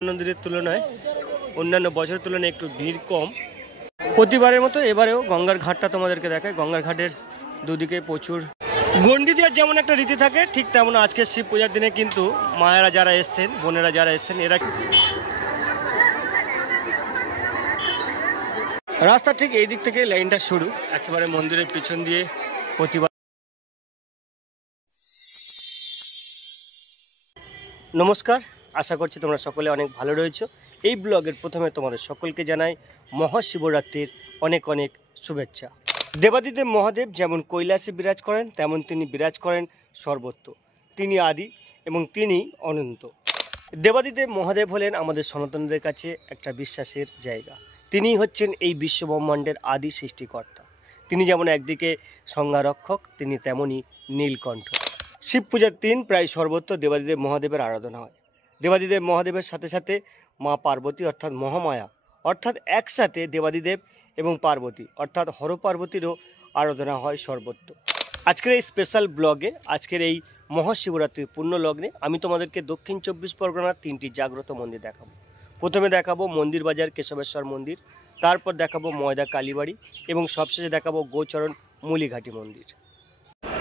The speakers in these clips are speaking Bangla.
মন্দিরের তুলনায় অন্যান্য বছরের তুলনায় একটু ভিড় কম। প্রতিবারের মতো এবারেও গঙ্গার ঘাটটা তোমাদেরকে দেখায়। গঙ্গার ঘাটের দুদিকে প্রচুর গন্ডি দেওয়ার যেমন একটা রীতি থাকে, ঠিক তেমন আজকে শিব পূজার দিনে কিন্তু মায়েরা যারা এসছেন, বোনেরা যারা এসছেন, এরা রাস্তা ঠিক এই দিক থেকে লাইনটা শুরু, একেবারে মন্দিরের পিছন দিয়ে প্রতিবার। নমস্কার, আশা করছি তোমরা সকলে অনেক ভালো রয়েছো। এই ব্লগের প্রথমে তোমাদের সকলকে জানাই মহাশিবরাত্রির অনেক অনেক শুভেচ্ছা। দেবাদিদেব মহাদেব যেমন কৈলাসে বিরাজ করেন, তেমন তিনি বিরাজ করেন সর্বত্র। তিনি আদি এবং তিনি অনন্ত। দেবাদিদেব মহাদেব হলেন আমাদের সনাতনদের কাছে একটা বিশ্বাসের জায়গা। তিনি হচ্ছেন এই বিশ্বব্রহ্মাণ্ডের আদি সৃষ্টিকর্তা। তিনি যেমন একদিকে সংজ্ঞারক্ষক, তিনি তেমনই নীলকণ্ঠ। শিব পূজার দিন প্রায় সর্বত্র দেবাদিদেব মহাদেবের আরাধনা হয়। দেবাদিদেব মহাদেবের সাথে সাথে মা পার্বতী অর্থাৎ মহামায়া, অর্থাৎ একসাথে দেবাদিদেব এবং পার্বতী অর্থাৎ হর পার্বতীরও আরাধনা হয় সর্বত্র। আজকের এই স্পেশাল ব্লগে, আজকের এই মহাশিবরাত্রির পূর্ণ লগ্নে আমি তোমাদেরকে দক্ষিণ 24 পরগনার 3টি জাগ্রত মন্দির দেখাবো। প্রথমে দেখাবো মন্দির বাজার কেশবেশ্বর মন্দির, তারপর দেখাবো ময়দা কালীবাড়ি এবং সবশেষে দেখাবো গোচরণ মুলিঘাটি মন্দির।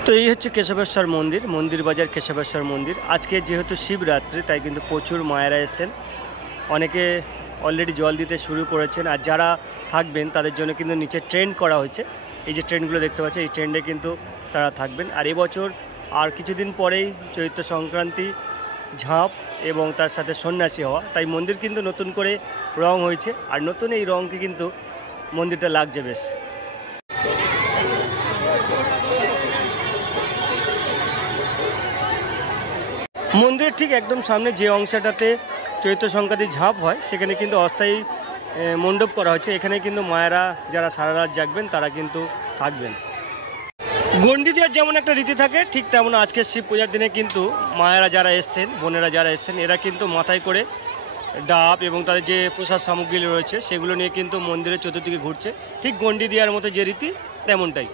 তো এই হচ্ছে কেশবেশ্বর মন্দির, মন্দির বাজার কেশবেশ্বর মন্দির। আজকে যেহেতু শিবরাত্রি তাই কিন্তু প্রচুর মায়েরা এসেছেন, অনেকে অলরেডি জল দিতে শুরু করেছেন, আর যারা থাকবেন তাদের জন্য কিন্তু নিচে ট্রেন্ড করা হয়েছে। এই যে ট্রেনগুলো দেখতে পাচ্ছি, এই ট্রেন্ডে কিন্তু তারা থাকবেন। আর এবছর আর কিছুদিন পরেই চৈত্র সংক্রান্তি, ঝাঁপ এবং তার সাথে সন্ন্যাসী হওয়া, তাই মন্দির কিন্তু নতুন করে রং হয়েছে, আর নতুন এই রঙকে কিন্তু মন্দিরটা লাগছে বেশ। মন্দিরের ঠিক একদম সামনে যে অংশটাতে চৈত্র সংক্রান্তি ঝাঁপ হয়, সেখানে কিন্তু অস্থায়ী মণ্ডপ করা হয়েছে। এখানে কিন্তু মায়েরা যারা সারা রাত জাগবেন তারা কিন্তু থাকবেন। গন্ডি দেওয়ার যেমন একটা রীতি থাকে, ঠিক তেমন আজকে শিব পূজার দিনে কিন্তু মায়েরা যারা এসছেন, বোনেরা যারা এসছেন, এরা কিন্তু মাথায় করে ডাব এবং তাদের যে প্রসাদ সামগ্রী রয়েছে সেগুলো নিয়ে কিন্তু মন্দিরের চতুর্দিকে ঘুরছে। ঠিক গন্ডি দেওয়ার মতো যে রীতি তেমনটাই।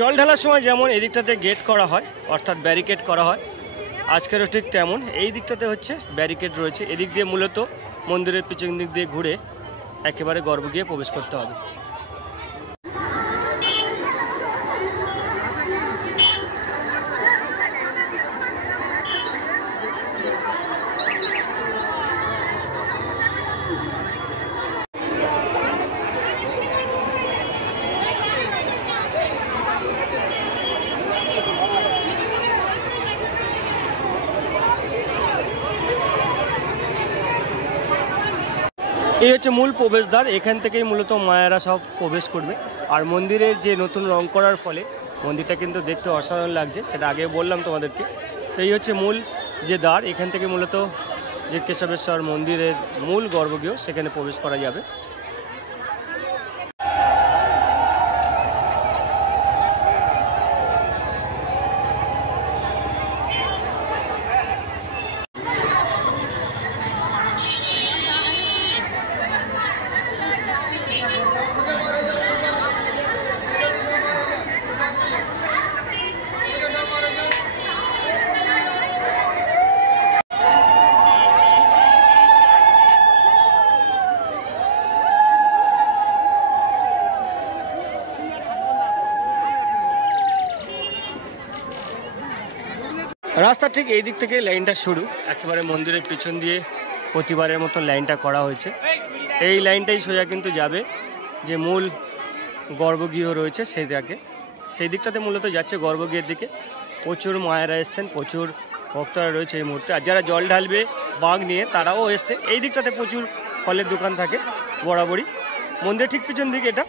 জল ঢালার সময় যেমন এদিকটাতে গেট করা হয় অর্থাৎ ব্যারিকেড করা হয়, আজকেরও ঠিক তেমন এই দিকটাতে হচ্ছে ব্যারিকেড রয়েছে। এদিক দিয়ে মূলত মন্দিরের পিছন দিক দিয়ে ঘুরে একেবারে গর্ভগৃহে প্রবেশ করতে হবে। এই হচ্ছে মূল প্রবেশদ্বার, এখান থেকেই মূলত মায়েরা সব প্রবেশ করবে। আর মন্দিরের যে নতুন রং করার ফলে মন্দিরটা কিন্তু দেখতে অসাধারণ লাগছে, সেটা আগে বললাম তোমাদেরকে। তো এই হচ্ছে মূল যে দ্বার, এখান থেকে মূলত যে কেশবেশ্বর মন্দিরের মূল গর্ভগৃহ সেখানে প্রবেশ করা যাবে। রাস্তা ঠিক এই দিক থেকে লাইনটা শুরু, একেবারে মন্দিরের পিছন দিয়ে প্রতিবারের মতো লাইনটা করা হয়েছে। এই লাইনটাই সোজা কিন্তু যাবে যে মূল গর্ভগৃহ রয়েছে সেই দিকটাতে মূলত যাচ্ছে গর্ভগৃহের দিকে। প্রচুর মায়েরা এসছেন, প্রচুর ভক্তরা রয়েছে এই মুহূর্তে। আর যারা জল ঢালবে বাঘ নিয়ে তারাও এসছে। এই দিকটাতে প্রচুর ফলের দোকান থাকে বরাবরই, মন্দিরের ঠিক পিছন দিকে এটা।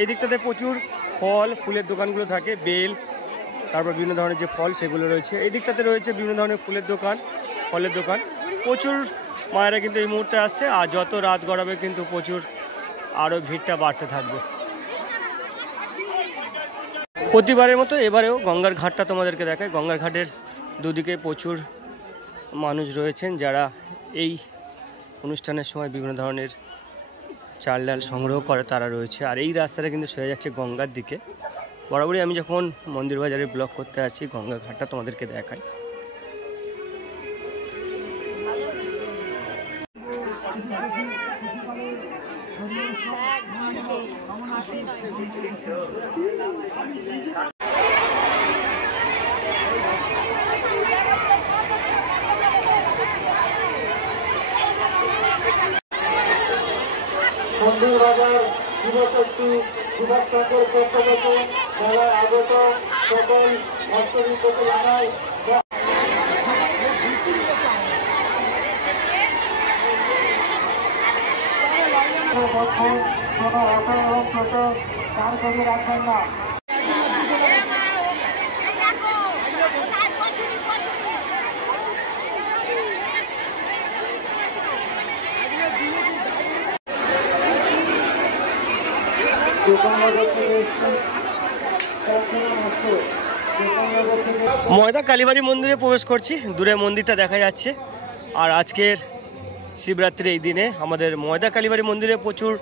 এই দিকটাতে প্রচুর ফল ফুলের দোকানগুলো থাকে, বেল, তারপর বিভিন্ন ধরনের যে ফল সেগুলো রয়েছে। এই দিকটাতে রয়েছে বিভিন্ন ধরনের ফুলের দোকান, ফলের দোকান। প্রচুর মায়েরা কিন্তু এই মুহূর্তে আসছে, আর যত রাত গড়াবে কিন্তু প্রচুর আরও ভিড়টা বাড়তে থাকবে। প্রতিবারের মতো এবারেও গঙ্গার ঘাটটা তোমাদেরকে দেখায়। গঙ্গার ঘাটের দুদিকে প্রচুর মানুষ রয়েছেন যারা এই অনুষ্ঠানের সময় বিভিন্ন ধরনের চাল ডাল সংগ্রহ করে তারা রয়েছে। আর এই রাস্তাটা কিন্তু সরে যাচ্ছে গঙ্গার দিকে। বরাবরই আমি যখন মন্দির বাজারে ব্লগ করতে আসি গঙ্গা ঘাটটা তোমাদেরকে দেখাই। মন্দির বাজার যুবশক্তি সুভাষ চন্দ্রের পক্ষ থেকে মেলায় আগত সকল ভক্তবৃন্দকে জানাই কোনো অটো এবং টোটো তার ছবি রাখবেন না। ময়দা কালীবাড়ি মন্দিরে প্রবেশ করছি, দূরে মন্দিরটা দেখা যাচ্ছে। আর আজকের শিবরাত্রির এই দিনে আমাদের ময়দা কালীবাড়ি মন্দিরে প্রচুর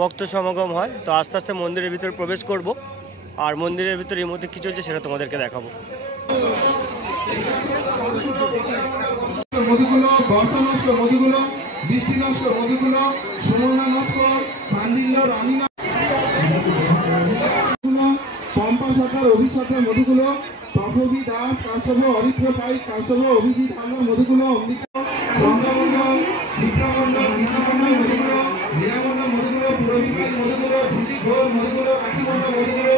ভক্ত সমাগম হয়। তো আস্তে আস্তে মন্দিরের ভিতরে প্রবেশ করব, আর মন্দিরের ভিতরে এই মুহূর্তে কী চলছে সেটা তোমাদেরকে দেখাবো। মধুগুলো, বর্ষ নষ্ট মধুগুলো, বৃষ্টি নষ্ট মধুগুলো, সুমনা নষ্ট, সান্ডিল্য রানীনা পম্পা শাখার অভিশাপের মধুগুলো, প্রভবী দাস কাশ্যপ অরিত্র পাই কাশ্যপ অভিজিৎ আলোর মধুগুলো, অম্বিকা চন্দ্রমণ্ডল বিদ্যামণ্ডল বিদ্যামণ্ডল মধুগুলো, লীলামণ্ডল মধুগুলো, পুরবিকাল মধুগুলো, ঝিলি ঘোর মধুগুলো, কাঠিমণ্ডল মধুগুলো,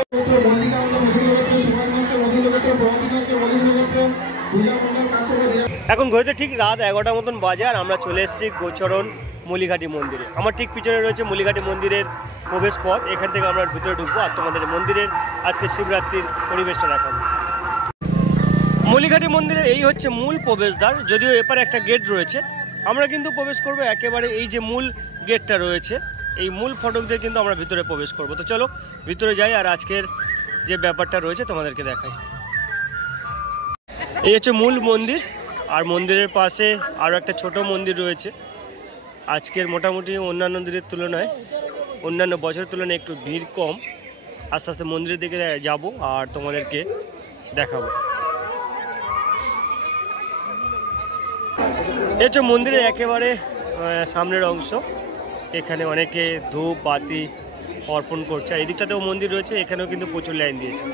মল্লিকা মণ্ডল মধুগুলো, সুভাষ নষ্ট মধুগুলো, প্রভৃতি নষ্ট মধুগুলো, পূজা মণ্ডল কাশ্যপ। এখন ঘড়িতে ঠিক রাত 11টার মতন বাজে, আর আমরা চলে এসেছি গোচরণ মলিঘাটি মন্দিরে। আমার ঠিক পিছনে রয়েছে মলিঘাটি মন্দিরের প্রবেশ পথ। এখান থেকে আমরা ভিতরে ঢুকবো আর তোমাদের মন্দিরের আজকে শিবরাত্রির পরিবেশটা দেখাবো। মলিঘাটি মন্দিরে এই হচ্ছে মূল প্রবেশদ্বার, যদিও এপারে একটা গেট রয়েছে। আমরা কিন্তু প্রবেশ করব একেবারে এই যে মূল গেটটা রয়েছে, এই মূল ফটক দিয়ে কিন্তু আমরা ভিতরে প্রবেশ করব। তো চলো ভিতরে যাই আর আজকের যে ব্যাপারটা রয়েছে তোমাদেরকে দেখাই। এই হচ্ছে মূল মন্দির, আর মন্দিরের পাশে আরও একটা ছোট মন্দির রয়েছে। আজকের মোটামুটি অন্যান্য দিনের তুলনায়, অন্যান্য বছরের তুলনায় একটু ভিড় কম। আস্তে আস্তে মন্দিরের দিকে যাব আর তোমাদেরকে দেখাবো। এই হচ্ছে মন্দিরের একেবারে সামনের অংশ। এখানে অনেকে ধূপ বাতি অর্পণ করছে, আর এদিকটাতেও মন্দির রয়েছে, এখানেও কিন্তু প্রচুর লাইন দিয়েছে।